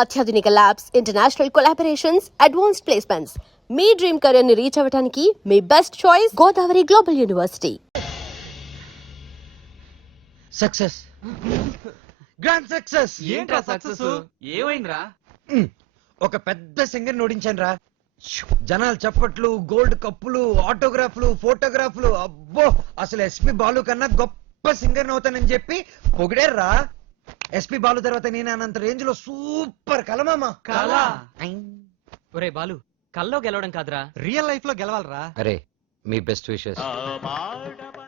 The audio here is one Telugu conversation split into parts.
అత్యాధునిక labs, international collaborations, advanced placements. మీ డ్రీమ్ కెరీర్ ని రీచ్ అవ్వడానికి మీ best choice Godavari global university. Success, grand success. ఏంట్రా సక్సెస్? ఏమైందిరా? ఒక పెద్ద సింగర్ ఓడించాను రా. జనాలు చప్పట్లు, గోల్డ్ కప్పులు, ఆటోగ్రాఫ్లు, ఫోటోగ్రాఫ్లు. అబ్బో, అసలు ఎస్పి బాలు కన్నా గొప్ప సింగర్ అవుతానని చెప్పి పొగిడారా. ఎస్పి బాలు తర్వాత నేను అనంత రేంజ్ లో సూపర్ కలమామా. కలా? ఒరే బాలు, కల్లో గెలవడం కాదురా, రియల్ లైఫ్ లో గెలవాలరా. అరే, మీ బెస్ట్ విషెస్.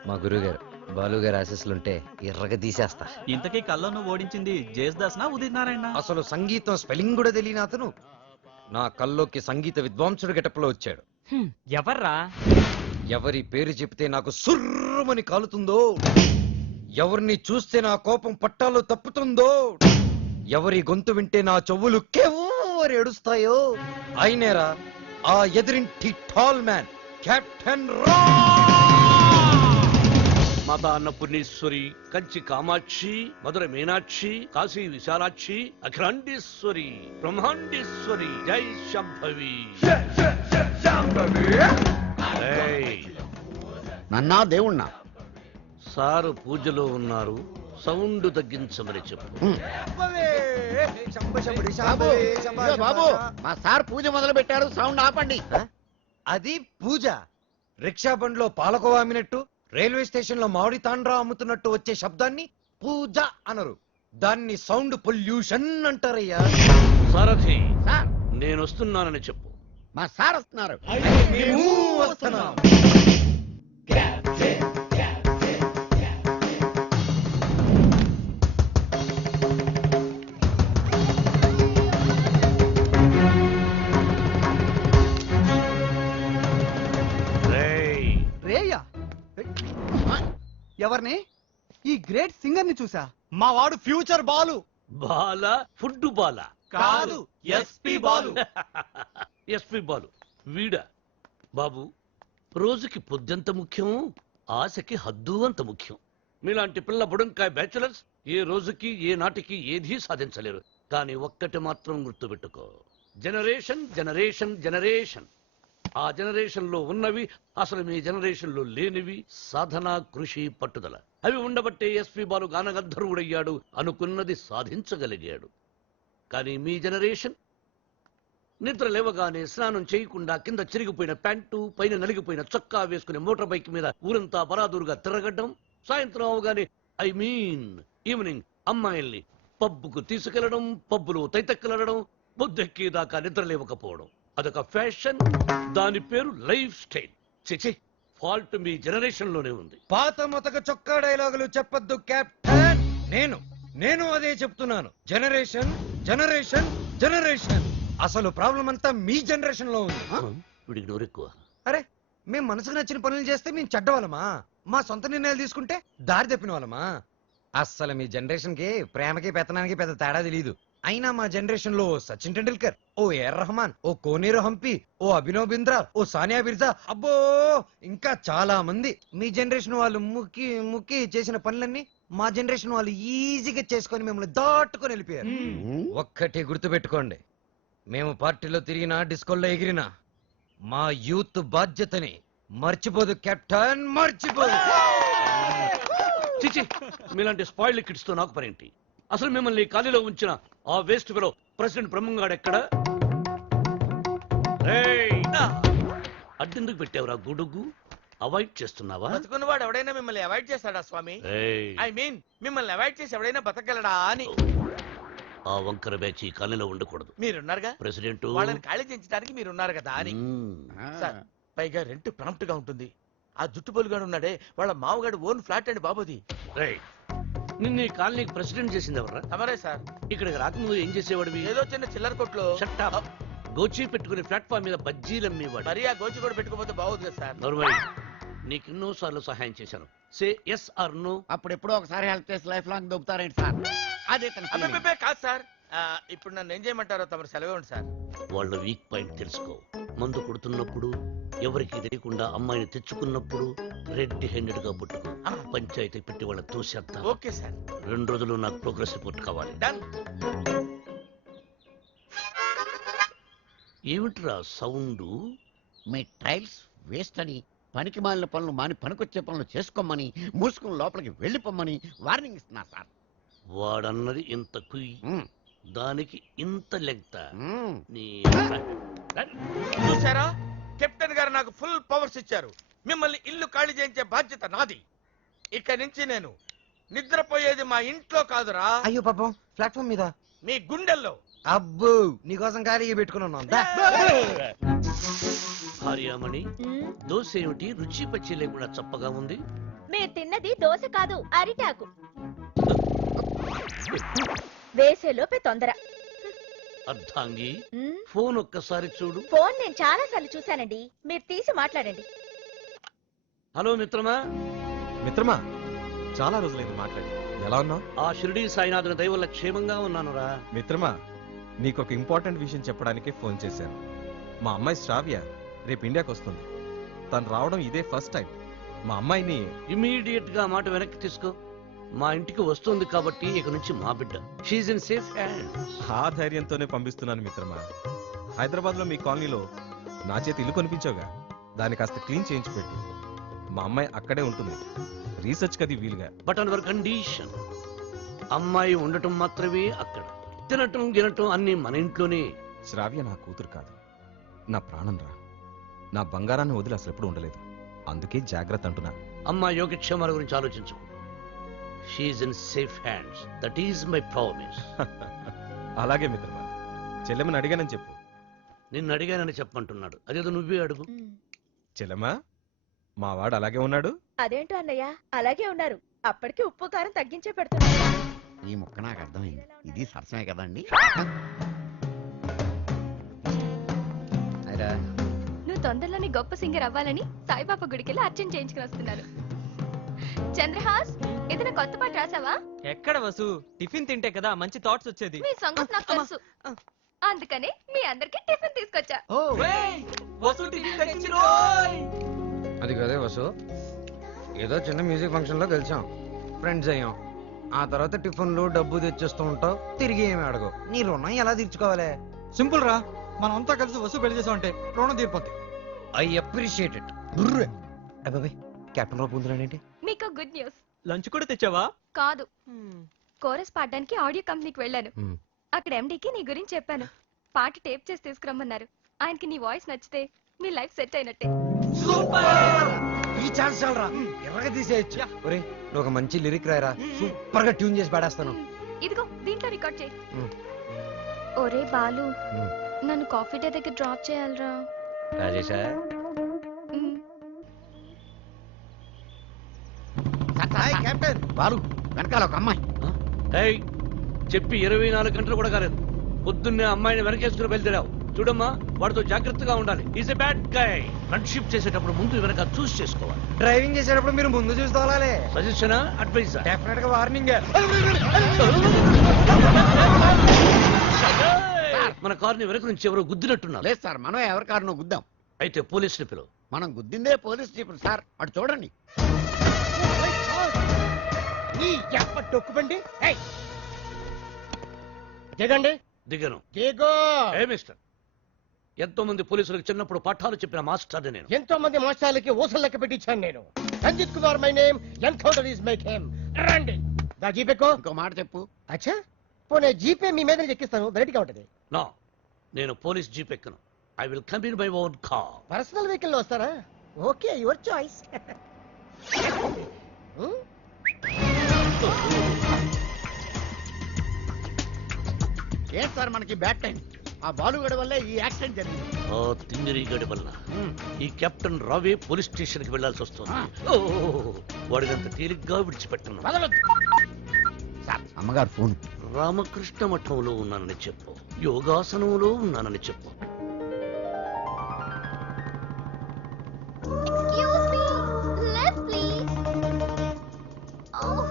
మా గురువు గారు బాలు గారు ఆశీస్సులుంటే ఎర్రగా తీసేస్తా. ఇంతకీ కల్లో నువ్వు ఓడించింది జేసుదాస్ నా ఉదిత్ నారాయణ? అసలు సంగీతం స్పెల్లింగ్ కూడా తెలియని అతను నా కల్లోకి సంగీత విద్వాంసుడు గెటప్లో వచ్చాడు. ఎవర్రా? ఎవరి పేరు చెప్తే నాకు సుర్రమని కాలుతుందో, ఎవరిని చూస్తే నా కోపం పట్టాలో తప్పుతుందో, ఎవరి గొంతు వింటే నా చెవులు కెవ్వరి ఏడుస్తాయో ఆయనేరా ఆ ఎదిరింటి టాల్ మ్యాన్, కెప్టెన్ రా. మాతా అన్నపూర్ణేశ్వరి, కంచి కామాక్షి, మధుర మీనాక్షి, కాశీ విశాలాక్షి, అఖిలాండేశ్వరి, బ్రహ్మాండేశ్వరి, జై శంభవి. నన్నా దేవుణ్ణా? సారు పూజలో ఉన్నారు, సౌండ్ తగ్గించమని చెప్పు. బాబు, మా సార్ పూజ మొదలు పెట్టారు, సౌండ్ ఆపండి. అది పూజ. రిక్షా బండ్లో పాలకోవా అమ్మినట్టు, రైల్వే స్టేషన్ లో మామిడి తాండ్రా అమ్ముతున్నట్టు వచ్చే శబ్దాన్ని పూజ అనరు, దాన్ని సౌండ్ పొల్యూషన్ అంటారయ్యా. సారథి, సార్, నేను వస్తున్నానని చెప్పు. మా సార్ వస్తున్నారు. మేము వస్తున్నాం. రేయ్యా, ఎవరిని? ఈ గ్రేట్ సింగర్ ని చూసా. మా వాడు ఫ్యూచర్ బాలు. బాల ఫుడ్ బాల కాదు, ఎస్పి బాలు. ఎస్పి బాలు వీడా? బాబు, రోజుకి పొద్దెంత ముఖ్యం, ఆశకి హద్దు అంత ముఖ్యం. మీలాంటి పిల్ల బుడంకాయ బ్యాచులర్స్ ఏ రోజుకి ఏ నాటికి ఏదీ సాధించలేరు. కానీ ఒక్కటి మాత్రం గుర్తుపెట్టుకో, జనరేషన్ జనరేషన్ జనరేషన్. ఆ జనరేషన్ లో ఉన్నవి అసలు మీ జనరేషన్ లో లేనివి సాధన, కృషి, పట్టుదల. అవి ఉండబట్టే ఎస్పి బాలు గానగంధర్వుడయ్యాడు, అనుకున్నది సాధించగలిగాడు. కానీ మీ జనరేషన్ నిద్ర లేవగానే స్నానం చేయకుండా కింద చిరిగిపోయిన ప్యాంటు, పైన నలిగిపోయిన చొక్కా వేసుకుని మోటార్ బైక్ మీద ఊరంతా బరాదూరుగా తిరగడం, సాయంత్రం అవగానే ఈవినింగ్ అమ్మాయిల్ని పబ్బుకు తీసుకెళ్లడం, పబ్బులో తైతక్కలడం, బొద్దెక్కేదాకా నిద్ర లేవకపోవడం. అదొక ఫ్యాషన్, దాని పేరు లైఫ్ స్టైల్. చిచి, ఫాల్ట్ మీ జనరేషన్ లోనే ఉంది. పాత మొతక చొక్కా డైలాగులు చెప్పొద్దు కెప్టెన్. నేను అదే చెప్తున్నాను. Generation generation generation. అసలు ప్రాబ్లం అంతా మీ జనరేషన్ లో ఉంది. వీడికి నోరెక్కువ. అరే, మేము మనసుకు నచ్చిన పనులు చేస్తే మేము చెడ్డవాళ్ళమా? మా సొంత నిర్ణయాలు తీసుకుంటే దారి తప్పిన వాళ్ళమా? అస్సలు మీ జనరేషన్ కి ప్రేమకి పెత్తనానికి పెద్ద తేడా తెలియదు. అయినా మా జనరేషన్ లో సచిన్ టెండూల్కర్, ఓ ఏఆర్ రెహమాన్, ఓ కోనేరు హంపి, ఓ అభినవ్ బింద్రా, ఓ సానియా మిర్జా, అబ్బో ఇంకా చాలా మంది. మీ జనరేషన్ వాళ్ళు ముక్కి ముక్కి చేసిన పనులన్నీ మా జనరేషన్ వాళ్ళు ఈజీగా చేసుకొని మిమ్మల్ని దాటుకొని వెళ్ళిపోయారు. ఒక్కటి గుర్తుపెట్టుకోండి, మేము పార్టీలో తిరిగినా, డిస్కోల్లో ఎగిరినా మా యూత్ బాధ్యతని మర్చిపోదు కెప్టెన్, మర్చిపోదు. చిచి, మీలాంటి స్పాయిల్ కిడ్స్ తో నాకు పనేంటి? అసలు మిమ్మల్ని ఖాళీలో ఉంచిన ఆ వేస్ట్ ఫెలో ప్రెసిడెంట్ బ్రహ్మంగాడు ఎక్కడ? అడ్డెందుకు పెట్టావురా గొడుగు? అవాయిడ్ చేస్తున్నావా? బతుకున్నవాడు ఎవడైనా మిమ్మల్ని అవాయిడ్ చేస్తాడా స్వామి? ఐ మీన్ మిమ్మల్ని అవాయిడ్ చేసి ఎవడైనా బతకగలడా అని. ఆ వంకర బ్యాచ్ ఈ ఖాళీలో ఉండకూడదు. మీరున్నారుగా ప్రెసిడెంట్, వాళ్ళని ఖాళీ చేయించడానికి మీరున్నారు కదా అని. సార్, పైగా రెంట్ ప్రాంప్ట్ గా ఉంటుంది. ఆ జుట్టుబోలుగాడు ఉన్నాడే, వాళ్ళ మామగాడు ఓన్ ఫ్లాట్ అండి బాబుది. నిన్న ఈ కాలనీకి ప్రెసిడెంట్ చేసింది ఎవరా? అవరే సార్. ఇక్కడికి రాకముందు ఏం చేసేవాడివి? ఏదో చిన్న చిల్లర కొట్లో గోచి పెట్టుకుని ప్లాట్ఫామ్ మీద బజ్జీలు అమ్మేవాడు. మరి ఆ గోచి కూడా పెట్టుకోపోతే బాగుంది కదా సార్. నర్మై, నీకు ఎన్నోసార్లు సహాయం చేశాను. Say yes or no. అప్పుడెప్పుడో ఒకసారి హెల్ప్ చేసి లైఫ్ లాంగ్ దొబ్బుతారేంటి సార్? అదే అబ్బే కాదు సార్. ఇప్పుడు నన్ను ఏం చేయమంటారో తమరు సెలవు ఉంది సార్. వాళ్ళ వీక్ పాయింట్ తెలుసుకో. మందు కొడుతున్నప్పుడు, ఎవరికి తెలియకుండా అమ్మాయిని తెచ్చుకున్నప్పుడు రెడ్ హ్యాండెడ్ గా పుట్టుకో. పంచాయతీ పెట్టి వాళ్ళ తోసేద్దాం. Okay sir. 2 రోజులు నాకు ప్రోగ్రెస్ రిపోర్ట్ కావాలి. డన్. ఏమిట్రా సౌండ్? మీ ట్రైల్స్ వేస్ట్ అని, పనికి మాలిన పనులు మాని పనికొచ్చే పనులు చేసుకోమని, మూసుకుని లోపలికి వెళ్ళిపోమ్మని వార్నింగ్ ఇస్తున్నా సార్. వాడన్నది ఇంత కుయ్, మ్మ్. దానికి ఇంత లెంగ్త. మ్మ్. నీ చూసారా, కెప్టెన్ గారు నాకు ఫుల్ పవర్స్ ఇచ్చారు. మిమ్మల్ని ఇల్లు ఖాళీ చేయించే బాధ్యత నాది. ఇక నుంచి నేను నిద్రపోయేది మా ఇంట్లో కాదురా, అయ్యో పాపం ప్లాట్ఫామ్ మీద. మీ గుండెల్లో. అబ్బో నీకోసం ఖాళీగా పెట్టుకుని ఉన్నాం దా. భార్యామణి, దోశ ఏమిటి రుచి పచ్చి లేకుండా చప్పగా ఉంది? మీరు తిన్నది దోశ కాదు, అరిటాకు. వేసేలోపే తొందర. అర్థాంగి, మ్, ఫోన్ ఒక్కసారి చూడు. ఫోన్ నేను చాలా సార్లు చూశానండి, మీరు తీసి మాట్లాడండి. హలో మిత్రమా. మిత్రమా, చాలా రోజులైంది మాట్లాడి. ఎలా ఉన్నావు? ఆ షిరిడీ సాయినాథుని దయ వల్ల క్షేమంగా ఉన్నానురా. మిత్రమా, నీకు ఒక ఇంపార్టెంట్ విషయం చెప్పడానికి ఫోన్ చేశాను. మా అమ్మాయి శ్రావ్య రేపు ఇండియాకి వస్తుంది. తను రావడం ఇదే ఫస్ట్ టైం. మా అమ్మాయిని ఇమీడియట్ గా మాట వెనక్కి తీసుకో. మా ఇంటికి వస్తుంది కాబట్టి ఇక నుంచి మా బిడ్డ. She in safe hand. ఆ ధైర్యంతోనే పంపిస్తున్నాను మిత్రమా. హైదరాబాద్ లో మీ కాలనీలో నా చేతి ఇల్లు కొనిపించావుగా, దాన్ని కాస్త క్లీన్ చేయించి పెట్టు. మా అమ్మాయి అక్కడే ఉంటుంది, రీసెర్చ్ కది వీలుగా. బట్ అండర్ కండిషన్, అమ్మాయి ఉండటం మాత్రమే అక్కడ, తినటం గినటం అన్ని మన ఇంట్లోనే. శ్రావ్య నా కూతురు కాదు, నా ప్రాణం రా. నా బంగారాన్ని వదిలి అసలు ఎప్పుడు ఉండలేదు. అందుకే జాగ్రత్త అంటున్నా. అమ్మాయి యోగక్షేమాల గురించి ఆలోచించు. She in safe hands. That is my promise. అలాగే మిత్రమా, చెల్లెమ్మని అడిగానని చెప్పు. నిన్ను అడిగానని చెప్పమంటున్నాడు. అదేదో నువ్వే అడుగు. మ్, చెల్లెమ్మా, మా వాడు అలాగే ఉన్నాడు. అదేంటో అన్నయ్య, అలాగే ఉన్నారు. అప్పటికి ఉప్పు కారం తగ్గించే పెడుతున్నారు. ఈ ముక్క నాకు అర్థమైంది. ఇది సరసమే కదండి. నువ్వు తొందరలోనే గొప్ప సింగర్ అవ్వాలని సాయిబాబా గుడికెళ్ళి అర్చన చేయించుకుని వస్తున్నాను. చంద్రహాస్, ఏదైనా కొత్త పాట రాసావా? ఎక్కడ వసు, టిఫిన్ తింటే కదా మంచి థాట్స్ వచ్చేది. మీ సంగతి నాకు తెలుసు, అందుకనే మీ అందరికి టిఫిన్ తీసుకొచ్చా. అది కదే వసు, ఏదో చిన్న మ్యూజిక్ ఫంక్షన్ లో కలిసాం, ఫ్రెండ్స్ అయ్యాం. ఆ తర్వాత టిఫిన్లు డబ్బు తెచ్చేస్తూ ఉంటావు, తిరిగి ఏమి అడగవు. నీ రుణం ఎలా తీర్చుకోవాలి? సింపుల్ రా, మనం అంతా కలిసి వసు పెళ్లి చేసామంటే రుణం తీరిపోద్ది. I appreciate it. అబ్బాయి కెప్టెన్ రావు పొందులాడేంటి? మీకు గుడ్ న్యూస్. లంచ్ కూడా తెచ్చావా? కాదు, కోరస్ పాడడానికి ఆడియో కంపెనీకి వెళ్ళాను. మ్. అక్కడ ఎండీకి నీ గురించి చెప్పాను. పాట టేప్ చేసి తీసుకురమ్మన్నారు. ఆయనకి నీ వాయిస్ నచ్చితే మీ లైఫ్ సెట్ అయినట్టే. ఈ ఛాన్స్ చాలరా, ఎర్రగా తీసేయచ్చు. ఒరే నువ్వు ఒక మంచి లిరిక్ రాయరా, సూపర్ గా ట్యూన్ చేసి పాడేస్తాను. ఇదిగో దీంట్లో రికార్డ్ చేయి. మ్. ఒరే బాలు, మ్. నన్ను కాఫీ డే దగ్గర డ్రాప్ చేయాలరా. రాజేశా, మ్. కెప్టెన్ బాలు, వెనకాల ఒక అమ్మాయి. ఏయ్, చెప్పి 24 గంటలు కూడా కాలేదు. పొద్దున్నే అమ్మాయిని వెనకేసుకుని బయలుదేరావు. చూడమ్మా, వాడితో జాగ్రత్తగా ఉండాలి. Is a bad guy. Friendship చేసేటప్పుడు ముందు వెనక చూస్ చేసుకోవాలి. డ్రైవింగ్ చేసేటప్పుడు మీరు ముందు చూసి తోలాలి. సజెషనా, అడ్వైజా? డెఫినెట్ గా వార్నింగ్. మన కారుని వెనక నుంచి ఎవరో గుద్దినట్టున్నారు. లేదు సార్, మనం ఎవరి కారును గుద్దాం. అయితే పోలీసుని పిలువు. మనం గుద్దిందే పోలీస్ జీపులు సార్, అటు చూడండి. డొక్కుబండి దిగండి. దిగను. దిగో. ఏ మిస్టర్, ఎంతో మంది పోలీసులకు చిన్నప్పుడు పాఠాలు చెప్పిన మాస్టర్ని నేను. ఎంతో మంది మోసాలకి ఊసలు లెక్క పెట్టించాను నేను. Ranjith Kumar my name, encounter is my game. రండి, దా జీపేకో. ఇంకో మాట చెప్పు. అచ్చా, పోనీ జీపే మీ మీద ఎక్కిస్తాను, వెరైటీగా ఉంటది. నా, నేను పోలీస్ జీప్ ఎక్కను. I will come in my own car. Personal vehicle లో వస్తారా? Okay, your choice. ఏంటి సార్ మనకి బ్యాడ్ టైం? ఆ బాలుగడ వల్లే ఈ యాక్సిడెంట్ జరిగింది. ఆ తింగిరి గడి వల్ల ఈ కెప్టెన్ రావే పోలీస్ స్టేషన్ కి వెళ్లాల్సి వస్తుంది. వాడినంత తేలిగ్గా విడిచిపెట్టను. సార్, అమ్మగారు ఫోన్. రామకృష్ణ మఠంలో ఉన్నానని చెప్పు, యోగాసనంలో ఉన్నానని చెప్పు. Excuse me, left please. Oh,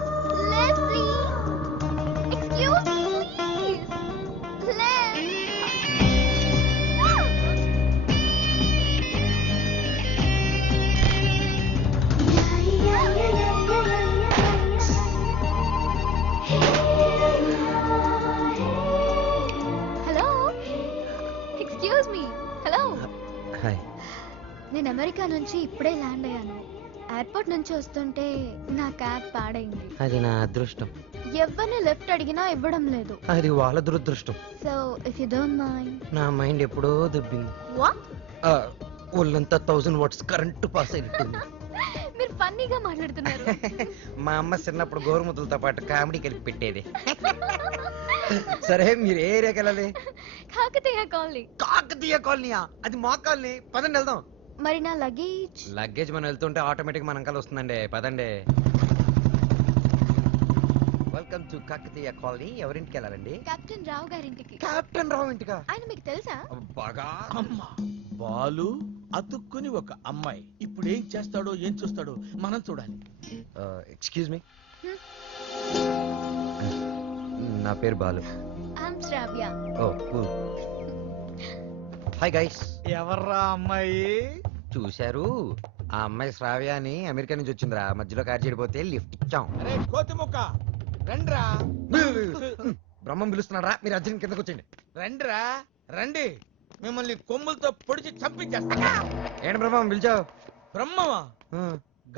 left please. Excuse me, please. Left. Hello. Excuse me. నేను అమెరికా నుంచి ఇప్పుడే ల్యాండ్ అయ్యాను. ఎయిర్పోర్ట్ నుంచి వస్తుంటే నా క్యాబ్ పాడైంది. అది నా అదృష్టం. ఎవరిని లెఫ్ట్ అడిగినా ఇవ్వడం లేదు. అది వాళ్ళ దురదృష్టం. So if you don't mind. నా మైండ్ ఎప్పుడో దుబ్బింది. వాట్? ఒళ్ళంతా 1000 వాట్స్ కరెంటు పాస్ అయినట్టుంది. మీరు ఫన్నీగా మాట్లాడుతున్నారు. మా అమ్మ చిన్నప్పుడు గోరుముద్దలతో పాటు కామెడీ కలిపి పెట్టేది. సరే మీరు ఏ ఏరియాకి వెళ్ళాలి? కాకతీయ కాలనీ. కాకతీయ కాలనీయా? అది మా కాలనీ. పదండి వెళ్దాం. మరి నా లగేజ్? లగేజ్ మనం వెళ్తుంటే ఆటోమేటిక్ మన అంకల్ వస్తుందండి. పదండి. Welcome to Kakatiya colony. ఎవరింటికి వెళ్ళాలండి? కెప్టెన్ రావు గారింటికి. కెప్టెన్ రావు ఇంటికా? ఆయన మీకు తెలుసా? బాగా. అమ్మా బాలు అతుక్కుని ఒక అమ్మాయి ఇప్పుడు ఏం చేస్తాడో ఏం చూస్తాడో మనం చూడాలి. ఎక్స్క్యూజ్ మీ, నా పేరు Balu. I'm Shravya. Oh cool. Hi guys. ఎవర్రా అమ్మాయి? చూశారు, ఆ అమ్మాయి శ్రావ్య అని అమెరికా నుంచి వచ్చిందిరా. మధ్యలో కార్ చెడిపోతే లిఫ్ట్ ఇచ్చాం. అరే కోతి ముక్క రండ్రా. బ్రహ్మం పిలుస్తున్నారా? మీరు అర్జున్ కిందకు వచ్చేయండి. రండ్రా రండి, మిమ్మల్ని కొమ్ములతో పొడిచి చంపించేస్తా. ఏంటి బ్రహ్మం పిలిచావు? బ్రహ్మమా?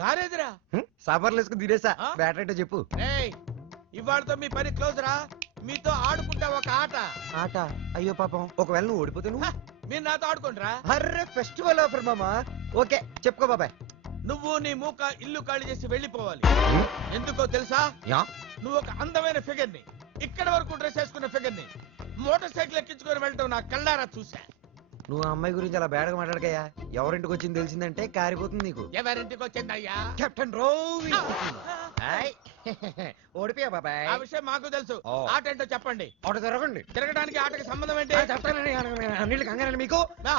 గారేదిరా. సాబార్లు వేసుకుని తీరేసా. ఆ? బ్యాటరీ చెప్పు. ఏయ్ ఇవాళతో మీ పని క్లోజ్ రా. మీతో ఆడుకుంటా ఒక ఆట. ఆట? అయ్యో పాపం, ఒకవేళ నువ్వు ఓడిపోతే నువ్వు? మీరు నాతో ఆడుకుంటారా? అర్రే ఫెస్టివల్ ఆఫర్ మామా. ఓకే చెప్పుకో బాబాయ్. నువ్వు నీ మూక ఇల్లు ఖాళీ చేసి వెళ్ళిపోవాలి. ఎందుకో తెలుసా? యా? నువ్వు ఒక అందమైన ఫిగర్ ని, ఇక్కడ వరకు డ్రెస్ వేసుకున్న ఫిగర్ ని మోటార్ సైకిల్ ఎక్కించుకొని వెళ్ళటం నా కళ్ళారా చూసా. నువ్వు ఆ అమ్మాయి గురించి అలా బేడగా మాట్లాడకయ్యా. ఎవరింటికి వచ్చింది తెలిసిందంటే కారిపోతుంది నీకు. ఎవరింటికి వచ్చిందయ్యా? కెప్టెన్ రోవి. హాయ్. ఓడిపోయా బాబాయ్. ఆ విషయం మాకు తెలుసు. ఓ. ఆట ఏంటో చెప్పండి. ఆట తిరగండి. తిరగడానికి ఆటకి సంబంధం ఏంటి? చెప్తానండి. అన్నిళ్ళు కంగారండి మీకు. నా.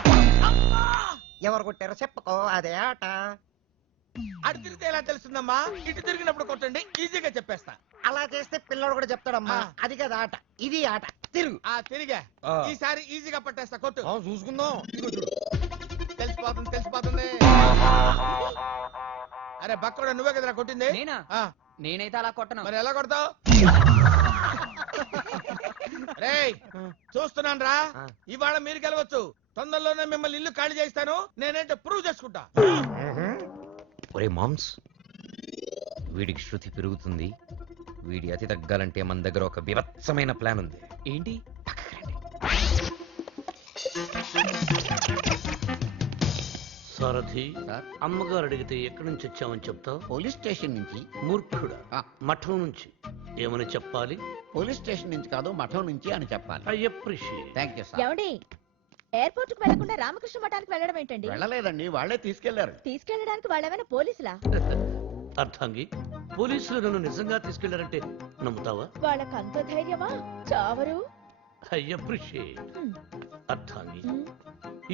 అమ్మా! ఎవరు కొట్టారో చెప్పుకో, అదే ఆట. అటు తిరిగితే ఎలా తెలుస్తుందమ్మా? ఇటు తిరిగినప్పుడు కొట్టండి, ఈజీగా చెప్పేస్తా. అలా చేస్తే పిల్లడు కూడా చెప్తాడమ్మా. ఆ. అది కదా ఆట, ఇది ఆట. తిరుగు. ఆ తిరిగా ఆ. ఈసారి ఈజీగా పట్టేస్తా. కొట్టు. చూసుకుందాం. ఇదిగో చూడు. తెలిసిపోతుంది. అరే బక్కడా, నువ్వే కదరా కొట్టింది? నేనా? ఆ, నేనైతే అలా కొట్టను. మరి ఎలా కొడతావు? రేయ్ చూస్తున్నాను రా. ఆ. ఇవాళ మీరు గెలవచ్చు. తొందరలోనే మిమ్మల్ని ఇల్లు ఖాళీ చేస్తాను. నేనేంటో ప్రూవ్ చేసుకుంటా. ఒరే మామ్స్, వీడికి శృతి పెరుగుతుంది. వీడి అతి తగ్గాలంటే మన దగ్గర ఒక వివత్సమైన ప్లాన్ ఉంది. ఏంటి? సారథి, సార్, అమ్మగారు అడిగితే ఎక్కడి నుంచి వచ్చామని చెప్తావు? పోలీస్ స్టేషన్ నుంచి. మూర్ఖుడా. ఆ. మఠం నుంచి ఏమని చెప్పాలి? పోలీస్ స్టేషన్ నుంచి కాదు, మఠం నుంచి అని చెప్పాలి. I appreciate. Thank you sir. ఏమండి, ఎయిర్పోర్ట్ కు వెళ్లకుండా రామకృష్ణ మఠానికి వెళ్ళడం ఏంటండి? వెళ్ళలేదండి, వాళ్ళే తీసుకెళ్లారు. తీసుకెళ్ళడానికి వాళ్ళేమైనా పోలీసులా? అర్థంగి, పోలీసులు నన్ను నిజంగా తీసుకెళ్లారంటే నమ్ముతావా? వాళ్ళకి అంత ధైర్యమా? చావరు. I appreciate. హ్మ్. అర్థంగి, హ్మ్.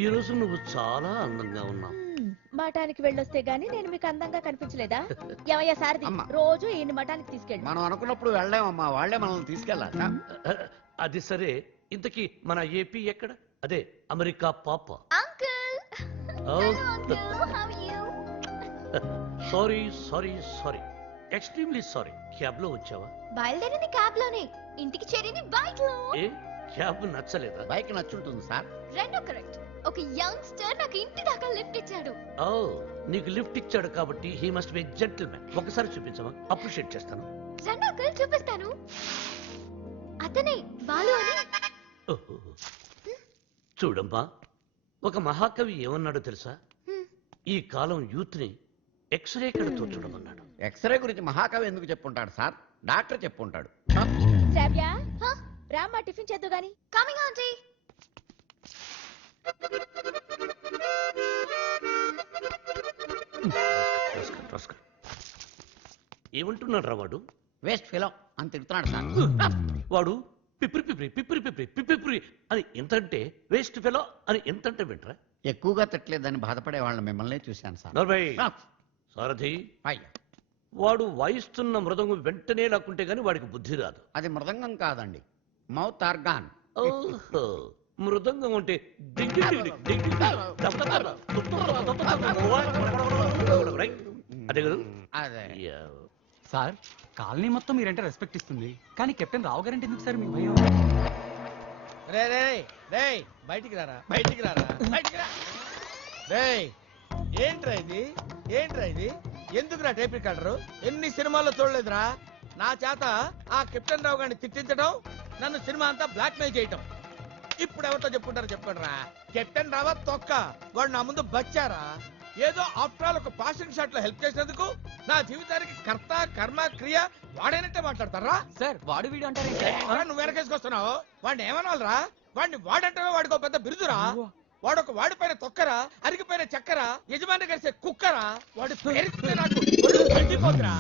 ఈ రోజు నువ్వు చాలా అందంగా ఉన్నావు. హ్మ్. మఠానికి వెళ్ళొస్తే గానీ నేను మీకు అందంగా కనిపించలేదా? ఏమయ్యా సారథి, అమ్మా. రోజు ఈయన మఠానికి తీసుకెళ్ళి. మనం అనుకున్నప్పుడు వెళ్ళామమ్మా, వాళ్ళే మనల్ని తీసుకెళ్ళాలి. అది సరే, ఇంతకీ మన ఏపీ ఎక్కడ? అదే అమెరికా పాప. Uncle. Oh. Hello uncle, how are you? Sorry extremely sorry. Cab లో వచ్చావా? బయలుదేరింది క్యాబ్ లోనే, ఇంటికి చేరింది బైక్ లో. ఏ క్యాబ్ నచ్చలేదా? బైక్ నచ్చుంటుంది సార్. రెండో కరెక్ట్. ఒక యంగ్స్టర్ నాకు ఇంటి దాకా లిఫ్ట్ ఇచ్చాడు. ఓ, నీకు లిఫ్ట్ ఇచ్చాడు కాబట్టి హీ మస్ట్ బి జెంటిల్మెన్. ఒకసారి చూపించమా? అప్రిషియేట్ చేస్తాను. రండి అంకుల్, చూపిస్తాను. అతనే బాలు అని. ఓహో. చూడమ్మా, ఒక మహాకవి ఏమన్నాడో తెలుసా? హ్మ్. ఈ కాలం యూత్ ని ఎక్స్రే కడుతో చూడమన్నాడు. ఎక్స్రే గురించి మహాకవి ఎందుకు చెప్పుంటాడు సార్? డాక్టర్ చెప్పుంటాడు. శ్రావ్య, హ? రామ్మా టిఫిన్ చేద్దు గాని. Coming aunty. ఏమంటున్నాడు రా వాడు? వేస్ట్ ఫిలో అని తిడుతున్నాడు సార్. వాడు పిప్రి పిప్రి పిప్రి పిప్రి పిప్రి అని ఎంతంటే వేస్ట్ ఫెలో అని ఎంతంటే వింటరా? ఎక్కువగా తిట్టలేదని బాధపడే వాళ్ళని మిమ్మల్ని చూశాను సార్. నర్భయ్ సారథి, అయ్యా, వాడు వాయిస్తున్న మృదంగం వెంటనే లాక్కుంటే గాని వాడికి బుద్ధి రాదు. అది మృదంగం కాదండి, మౌత్ ఆర్గాన్. ఓహో, మృదంగం అంటే డింగి డింగి డింగి రైట్? అదే కదా? అదే యా. సార్, కాలనీ మొత్తం మీరంటే రెస్పెక్ట్ ఇస్తుంది, కానీ కెప్టెన్ రావు గారంటే ఎందుకు సార్ మీ భయం? రే రే రే బయటికి రారా, బయటికి రారా, బయటికి రా. రే ఏంట్రా ఇది ఎందుకురా టేప్ రికార్డరు? ఎన్ని సినిమాల్లో చూడలేదురా నా చేత ఆ కెప్టెన్ రావు గారిని తిట్టించడం, నన్ను సినిమా అంతా బ్లాక్ మెయిల్ చేయటం. ఇప్పుడు ఎవరితో చెప్పుకుంటారో చెప్పండి రా. కెప్టెన్ రావా తొక్క, వాడు నా ముందు బచ్చారా? ఏదో ఆఫ్టర్ ఆల్ ఒక పాసింగ్ షాట్ లో హెల్ప్ చేసినందుకు నా జీవితానికి కర్త కర్మ క్రియ వాడైనట్టే మాట్లాడతారా? సార్ వాడు వీడు అంటారు నువ్వు వెనకేసుకొస్తున్నావు. వాడిని ఏమనాలరా? వాడిని వాడంటే వాడికి ఒక పెద్ద బిరుదురా. వాడొక వాడిపైన తొక్కరా, అరిగిపోయిన చక్కరా, యజమాని కలిసే కుక్కరా. వాడి పేరుతో నాకు ఒళ్ళు మండిపోతురా.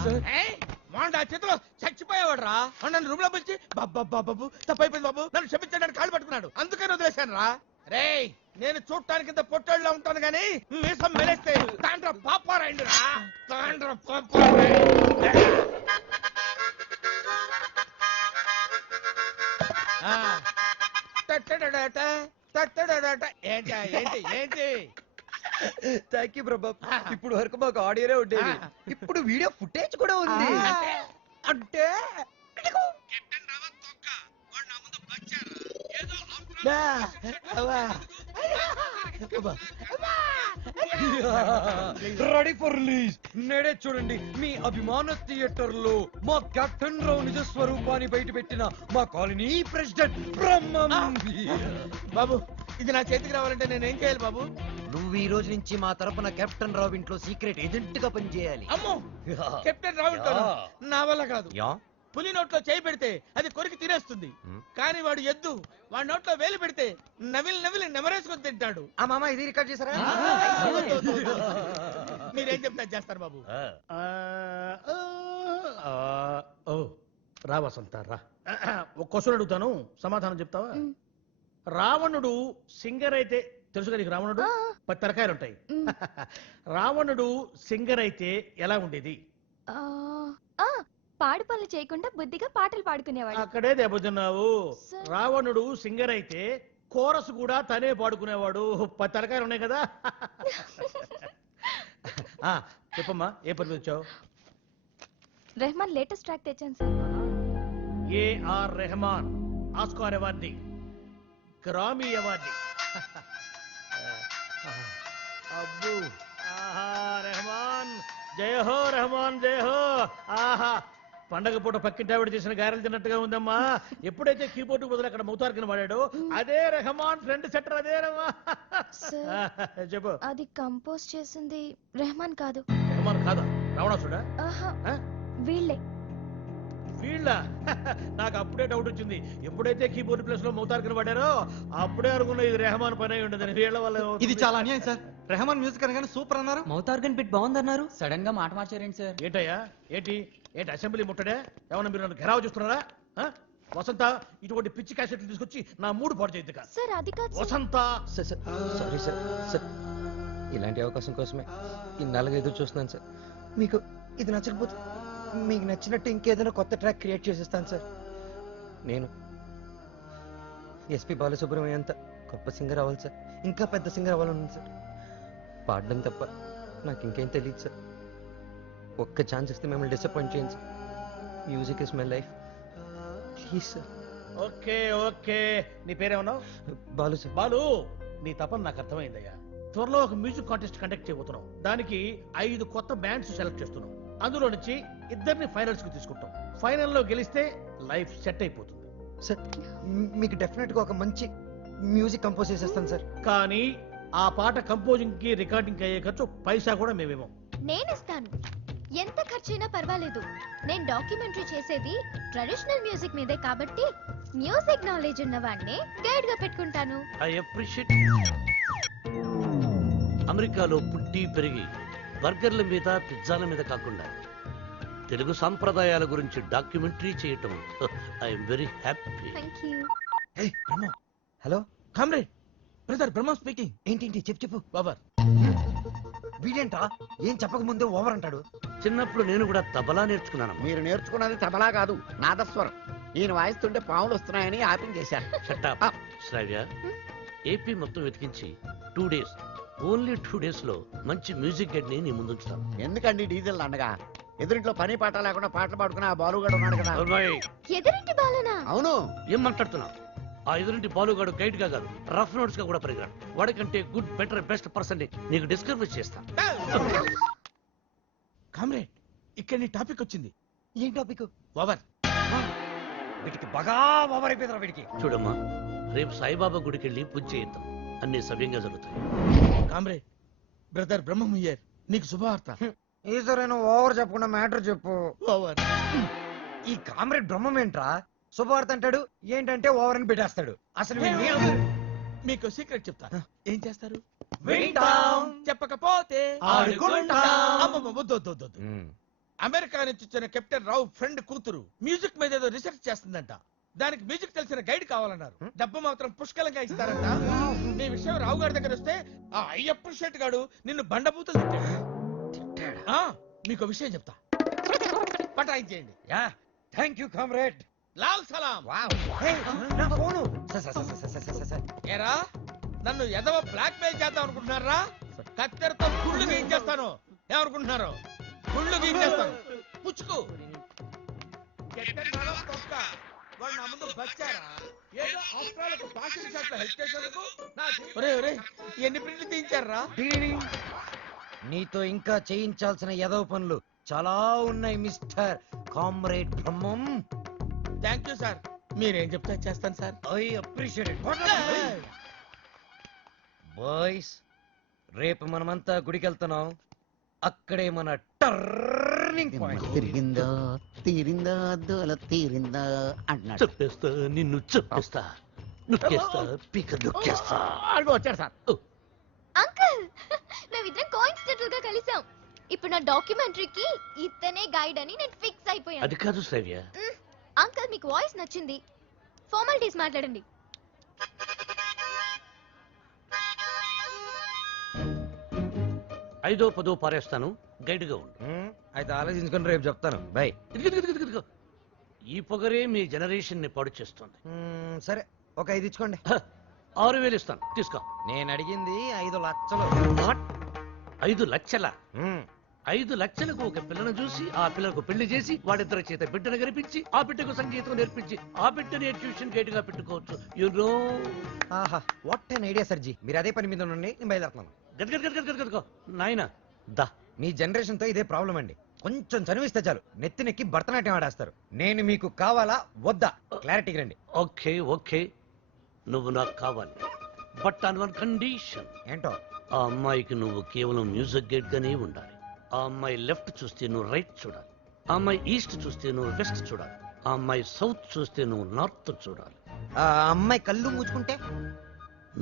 వాడు ఆ చేతిలో చచ్చిపోయేవాడు రా. నన్ను రూమ్ లో పిలిచి బాబు తప్పైపోయింది బాబు నన్ను క్షమించడానికి కాళ్ళు పట్టుకున్నాడు. అందుకని వదిలేశాను రా. రేయ్ నేను చూడటానికి ఇంత పొట్టోళ్ళలో ఉంటాను గానీ మీసం మెలేస్తే తాండ్ర పాపారాయండి రా. తాండ్ర పాపారాయండి. ఏంటి ఏంటి ఏంటి? థ్యాంక్ యూ ప్రభా. ఇప్పుడు వరకు మాకు ఆడియోనే ఉండేది, ఇప్పుడు వీడియో ఫుటేజ్ కూడా ఉంది. అంటే రెడీ ఫర్ రిలీజ్. నేడే చూడండి మీ అభిమాన థియేటర్ లో మా కెప్టెన్ రావు నిజ స్వరూపాన్ని బయట పెట్టిన మా కాలనీ ప్రెసిడెంట్ బ్రహ్మం. బాబు ఇది నా చేతికి రావాలంటే నేనేం చేయాలి బాబు? నువ్వు ఈ రోజు నుంచి మా తరపున కెప్టెన్ రావు ఇంట్లో సీక్రెట్ ఏజెంట్ గా పనిచేయాలి. అమ్మో కెప్టెన్ రావు ఇంట్లో నా వల్ల కాదు. పులి నోట్లో చేయి పెడితే అది కొరికి తినేస్తుంది, కానీ వాడు ఎద్దు. వాడి నోట్లో వేలు పెడితే నవిలి నవిలి నెమరేసుకొని తింటాడు. ఆ మామ ఇది రికార్డ్ చేశారా? మీరేం చెప్తారు చేస్తారు బాబు. రా వసంత రా. ఒక క్వశ్చన్ అడుగుతాను, సమాధానం చెప్తావా? రావణుడు సింగర్ అయితే తెలుసు కదా నీకు? రావణుడు 10 తలకాయలు ఉంటాయి. రావణుడు సింగర్ అయితే ఎలా ఉండేది? పాడు పనులు చేయకుండా బుద్ధిగా పాటలు పాడుకునేవాడు. అక్కడే దెబ్బతిన్నావు. రావణుడు సింగర్ అయితే కోరస్ కూడా తనే పాడుకునేవాడు. 10 తలకాయలు ఉన్నాయి కదా. చెప్పమ్మా ఏ పని మీద వచ్చావు? రెహమాన్ లేటెస్ట్ ట్రాక్ తెచ్చాను sir. AR Rahman Oscar award, Grammy award. అబ్బు ఆహా రెహమాన్ జయ హో, రెహమాన్ జయ హో. ఆహా పండగ పూట పక్కింటి ఆవిడ చేసిన గారెలు తిన్నట్టుగా ఉందమ్మా. ఎప్పుడైతే కీబోర్డ్ బదులు అక్కడ మౌతార్కిన వాడాడో అదే రెహమాన్ ఫ్రెండ్ సెటర్. అదే రమ్మా. చెప్పు. అది కంపోజ్ చేసింది రెహమాన్ కాదు. రెహమాన్ కాదా? రావణాసుడా? వీళ్ళే. వీళ్ళ నాకు అప్పుడే డౌట్ వచ్చింది. ఎప్పుడైతే కీబోర్డ్ ప్లేస్ లో మౌతార్కిన వాడారో అప్పుడే అనుకున్నా ఇది రెహమాన్ పని అయి ఉండదని. వీళ్ళ వల్ల ఇది చాలా అన్యాయం సార్. రెహమాన్ మ్యూజిక్ అనగానే సూపర్ అన్నారు, మౌతార్గన్ బిట్ బాగుందన్నారు, సడన్ గా మాట మార్చారేంటి సార్? ఏంటయ్యా ఏంటి ఏంటి అసెంబ్లీ ముట్టడే? ఏమన్నా మీరు నన్ను ఘెరావు చూస్తున్నారా? వసంత ఇటువంటి పిచ్చి క్యాసెట్లు తీసుకొచ్చి నా మూడు పాడు చేయద్దు. సార్ అది కాదు వసంత. Sorry sir. సార్ ఇలాంటి అవకాశం కోసమే ఇన్నాళ్ళుగా ఎదురు చూస్తున్నాను సార్. మీకు ఇది నచ్చకపోతే మీకు నచ్చినట్టు ఇంకేదైనా కొత్త ట్రాక్ క్రియేట్ చేసేస్తాను సార్. నేను ఎస్పి బాలసుబ్రహ్మణ్యం అంత గొప్ప సింగర్ అవ్వాలి సార్, ఇంకా పెద్ద సింగర్ అవ్వాలన్నాను సార్. పాడడం తప్ప నాకు ఇంకేం తెలియదు సార్. ఒక్క ఛాన్స్ ఇస్తే మిమ్మల్ని డిసప్పాయింట్ చేయండి sir. Music is my life, please sir. Okay okay. నీ పేరేమన్నావు? బాలు సార్. బాలు, నీ తపన నాకు అర్థమైందయ్యా. త్వరలో ఒక మ్యూజిక్ కాంటెస్ట్ కండక్ట్ చేయబోతున్నాం. దానికి 5 కొత్త బ్యాండ్స్ సెలెక్ట్ చేస్తున్నాం. అందులో నుంచి 2 ఫైనల్స్ కు తీసుకుంటాం. ఫైనల్లో గెలిస్తే లైఫ్ సెట్ అయిపోతుంది సార్. మీకు డెఫినెట్ గా ఒక మంచి మ్యూజిక్ కంపోజ్ చేసేస్తాను సార్. కానీ ఆ పాట కంపోజింగ్ కి రికార్డింగ్ అయ్యే ఖర్చు పైసా కూడా మేమేమో. నేనిస్తాను, ఎంత ఖర్చైనా పర్వాలేదు. నేను డాక్యుమెంటరీ చేసేది ట్రెడిషనల్ మ్యూజిక్ మీదే కాబట్టి మ్యూజిక్ నాలెడ్జ్ ఉన్న వాడిని గైడ్ గా పెట్టుకుంటాను. I appreciate. అమెరికాలో పుట్టి పెరిగి బర్గర్ల మీద పిజ్జాల మీద కాకుండా తెలుగు సాంప్రదాయాల గురించి డాక్యుమెంటరీ చేయటం I'm very happy. Thank you. Hello comrade brother Brahma speaking. ఏంటి చెప్పు. బాబర్ వీడేంటా ఏం చెప్పక ముందే ఓవర్ అంటాడు. చిన్నప్పుడు నేను కూడా తబలా నేర్చుకున్నాను. మీరు నేర్చుకున్నది తబలా కాదు, నాదస్వరం. ఈయన వాయిస్తుంటే పాములు వస్తున్నాయని ఆపింగ్ చేశారు. శ్రావ్య, ఏపీ మొత్తం వెతికించి 2 days, ఓన్లీ 2 days లో మంచి మ్యూజిక్ గైడ్ ని నీ ముందుంచుతాను. ఎందుకండి డీజిల్ అండగా? ఎదురింట్లో పని పాట లేకుండా పాటలు పాడుకుని ఆ బాలుగాడు ఉన్నాడు కదా. ఎదురింటి బాలనా? అవును. ఏం మాట్లాడుతున్నావు? ఆ ఎదురింటి బాలుగాడు గైడ్ గా కాదు, రఫ్ నోట్స్ గా కూడా పరిగాడు. వాడికంటే గుడ్ బెటర్ బెస్ట్ పర్సన్ నీకు డిస్కవర్ చేస్తాను. కామ్రేడ్, ఇక్కడ నీ టాపిక్ వచ్చింది. ఏం టాపిక్? ఓవర్. వీటికి బాగా ఓవర్ అయిపోయిందిరా వీడికి. చూడమ్మా, రేపు సాయిబాబా గుడికి వెళ్ళి పూజ చేయిద్దాం, అన్ని సవ్యంగా జరుగుతాయి. కామ్రేడ్, బ్రదర్ బ్రహ్మముయ్యర్, నీకు శుభవార్త. ఈసారైనా ఓవర్ చెప్పకుండా మ్యాటర్ చెప్పు. ఓవర్. ఈ కామ్రేడ్ బ్రహ్మం ఏంట్రా శుభవార్త అంటాడు, ఏంటంటే ఓవర్ అని పెట్టేస్తాడు. అసలు వీడిని మీకు సీక్రెట్ చెప్తా. ఏం చేస్తారు? వింటాం. చెప్పకపోతే ఆడుకుంటాం. అమ్మమ్మ, వద్దు, వద్దు, వద్దు, వద్దు. అమెరికా నుంచి వచ్చిన కెప్టెన్ రావు ఫ్రెండ్ కూతురు మ్యూజిక్ మీద ఏదో రీసెర్చ్ చేస్తుందంట. దానికి మ్యూజిక్ తెలిసిన గైడ్ కావాలన్నారు. డబ్బు మాత్రం పుష్కలంగా ఇస్తారంట. నీ విషయం రావు గారి దగ్గర వస్తే ఆ అయ్యప్ప షెట్ గాడు నిన్ను బండబూతులు తిట్టాడు. ఆ, మీకు విషయం చెప్తా, పటాయించేయండి. Yeah, thank you comrade. లాల్ సలాం. నా ఫోను. ఏరా, నన్ను ఎదవ బ్లాక్ మెయిల్ చేద్దాం అనుకుంటున్నారా? కత్తెరతో గుళ్ళు గీయించేస్తాను. ఏమనుకుంటున్నారు? గుళ్ళు గీయించేస్తాను. పుచ్చుకు. కెప్టెన్ రావు తొక్క. వాడు నా ముందు బచ్చారా? ఏదో అవసరాలకు పాసిల్ షాట్ల హెల్ప్ చేసేందుకు ఎన్ని ప్రింట్లు తీయించారా? నీతో ఇంకా చేయించాల్సిన ఎదవ పనులు చాలా ఉన్నాయి mister comrade Brahmam. Thank you sir. మీరేం చెప్తే చేస్తాను sir. I appreciate it. Boys, రేపు మనమంతా గుడికి వెళ్తున్నాం. అక్కడే మన టర్నింగ్ పాయింట్. తిరిగిందా తీరిందా దోల తీరిందా అంటున్నాడు. చెప్పేస్తా, నిన్ను చెప్పేస్తా, నొక్కేస్తా, పీక నొక్కేస్తా. వచ్చాడు సార్. అంకుల్, మేమిద్దరం కోఇన్సిడెంటల్ గా కలిసాం. ఇప్పుడు నా డాక్యుమెంటరీకి ఇతనే గైడ్ అని నేను ఫిక్స్ అయిపోయాను. అది కాదు శ్రావ్య. అంకుల్, మీకు వాయిస్ నచ్చింది. ఫార్మాలిటీస్ మాట్లాడండి. 5ో 10ో పారేస్తాను, గైడ్ గా ఉండు. అయితే ఆలోచించుకొని రేపు చెప్తాను. బై. ఇదిగో. ఈ పొగరే మీ జనరేషన్ ని పాడు చేస్తుంది. సరే, ఒక 5 ఇచ్చుకోండి. 6000 ఇస్తాను, తీసుకో. నేను అడిగింది 5 లక్షలు. 5 లక్షల? 5 లక్షలకు ఒక పిల్లను చూసి ఆ పిల్లకు పెళ్లి చేసి వాడిద్దరి చేత బిడ్డను కనిపించి ఆ బిడ్డకు సంగీతం నేర్పించి ఆ బిడ్డని ట్యూషన్ గైడ్ గా పెట్టుకోవచ్చు. You know. ఆహా, వాట్ ఎన్ ఐడియా సర్జీ. మీరు అదే పని మీద ఉండండి, నేను బయలుదేరుతున్నాను. గదగదగదగదగో నాయనా దా. మీ జనరేషన్ తో ఇదే ప్రాబ్లం అండి. కొంచెం చనువిస్తే చాలు నెత్తినెక్కి భరతనాట్యం ఆడేస్తారు. నేను మీకు కావాలా వద్దా? క్లారిటీకి రండి. ఓకే ఓకే, నువ్వు నాకు కావాలి, బట్ ఆన్ వన్ కండిషన్. ఏంటో? ఆ అమ్మాయికి నువ్వు కేవలం మ్యూజిక్ గైడ్ గానే ఉండాలి. ఆ అమ్మాయి లెఫ్ట్ చూస్తే నువ్వు రైట్ చూడాలి, ఆ అమ్మాయి ఈస్ట్ చూస్తే నువ్వు వెస్ట్ చూడాలి, ఆ అమ్మాయి సౌత్ చూస్తే నువ్వు నార్త్ చూడాలి. ఆ అమ్మాయి కళ్ళు మూసుకుంటే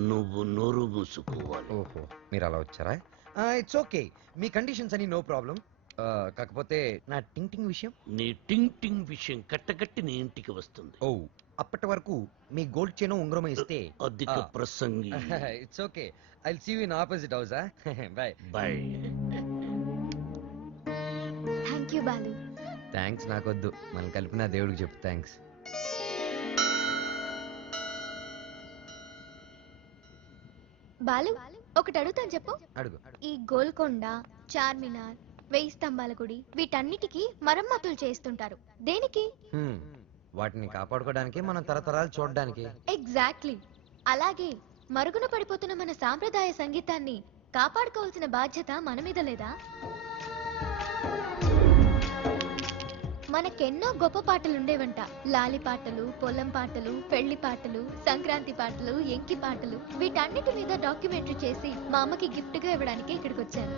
నువ్వు నోరు మూసుకోవాలి. ఓహో, మీరు అలా వచ్చారా? ఇట్స్ ఓకే, మీ కండిషన్స్ అని నో ప్రాబ్లం. కాకపోతే నా టింగ్ టింగ్ విషయం. నీ టింగ్ టింగ్ విషయం కట్టకట్టి నీ ఇంటికి వస్తుంది. ఓ, అప్పటి వరకు మీ గోల్డ్ చైన్ ఉంగరం ఇస్తే. అధిక ప్రసంగి. It's okay, I will see you in opposite house. Bye bye. Thank you Balu. Thanks నాకొద్దు, మనం కలిపిన దేవుడికి చెప్పు థ్యాంక్స్. బాలు, ఒకటి అడుగుతాను, చెప్పు. అడుగు. ఈ గోల్కొండ, చార్మినార్, 1000 స్తంభాల గుడి, వీటన్నిటికీ మరమ్మతులు చేస్తుంటారు. దేనికి? వాటిని కాపాడుకోవడానికి, మనం తరతరాలు చూడడానికి. ఎగ్జాక్ట్లీ. అలాగే మరుగున పడిపోతున్న మన సాంప్రదాయ సంగీతాన్ని కాపాడుకోవాల్సిన బాధ్యత మన మీద లేదా? మనకెన్నో గొప్ప పాటలుండేవంట. లాలి పాటలు, పొలం పాటలు, పెళ్లి పాటలు, సంక్రాంతి పాటలు, ఎంకి పాటలు. వీటన్నిటి మీద డాక్యుమెంటరీ చేసి మా అమ్మకి గిఫ్ట్ గా ఇవ్వడానికి ఇక్కడికి వచ్చాను.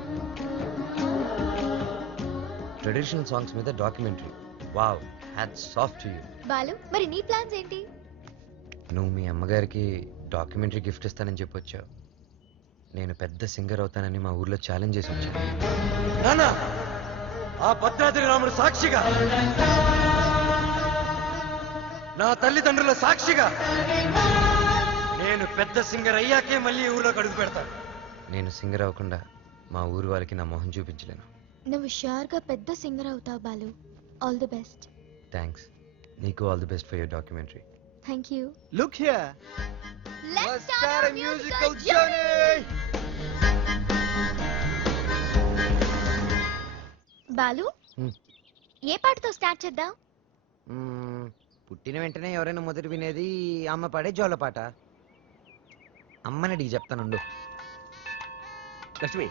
ట్రెడిషనల్ సాంగ్స్ మీద documentary. Wow, hats off to you. Balu, మరి నీ ప్లాన్స్ ఏంటి? నువ్వు మీ అమ్మగారికి డాక్యుమెంటరీ గిఫ్ట్ ఇస్తానని చెప్పొచ్చావు. నేను పెద్ద సింగర్ అవుతానని మా ఊర్లో ఛాలెంజ్ చేసి వచ్చాను. ఆ భద్రాద్రి రాముడు సాక్షిగా, నా తల్లిదండ్రుల సాక్షిగా, నేను పెద్ద సింగర్ అయ్యాకే మళ్ళీ ఊర్లోకి అడుగు పెడతాను. నేను సింగర్ అవ్వకుండా మా ఊరు వాళ్ళకి నా మొహం చూపించలేను. నువ్వు షూర్ గా పెద్ద సింగర్ అవుతావు Balu. All the best. Thanks. నీకు all the best for your documentary. Thank you. Look here. Let's start a musical journey. Balu, ఏ పాటతో స్టార్ట్ చేద్దాం? పుట్టిన వెంటనే ఎవరైనా మొదటి వినేది అమ్మ పాడే జోలపాట. అమ్మని అడిగి చెప్తానుండు. లక్ష్మి,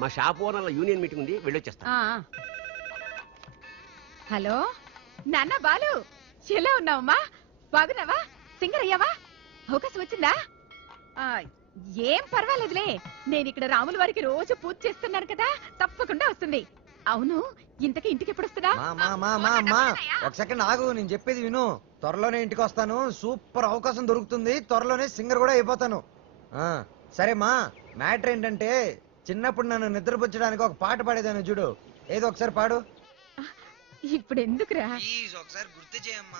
మా షాప్ ఓనర్ల యూనియన్ మీటింగ్ ఉంది, వెళ్ళొచ్చేస్తా. హలో నాన్న బాలు, ఎలా ఉన్నావమ్మా? బాగున్నావా? సింగర్ అయ్యావా? అవకాశం వచ్చిందా? ఏం పర్వాలేదులే, నేను ఇక్కడ రాముల వారికి రోజు పూజ చేస్తున్నాను కదా, తప్పకుండా వస్తుంది. అవును, ఇంతకీ ఇంటికి ఎప్పుడు వస్తుందా? ఒక సెకండ్ ఆగు, నేను చెప్పేది విను. త్వరలోనే ఇంటికి వస్తాను. సూపర్ అవకాశం దొరుకుతుంది. త్వరలోనే సింగర్ కూడా అయిపోతాను. సరే మా, మ్యాటర్ ఏంటంటే చిన్నప్పుడు నన్ను నిద్రపుచ్చడానికి ఒక పాట పాడేదాన్ని చూడు. ఏదో ఒకసారి పాడు. ఇప్పుడు ఎందుకురా? ఒకసారి గుర్తు చేయమ్మా.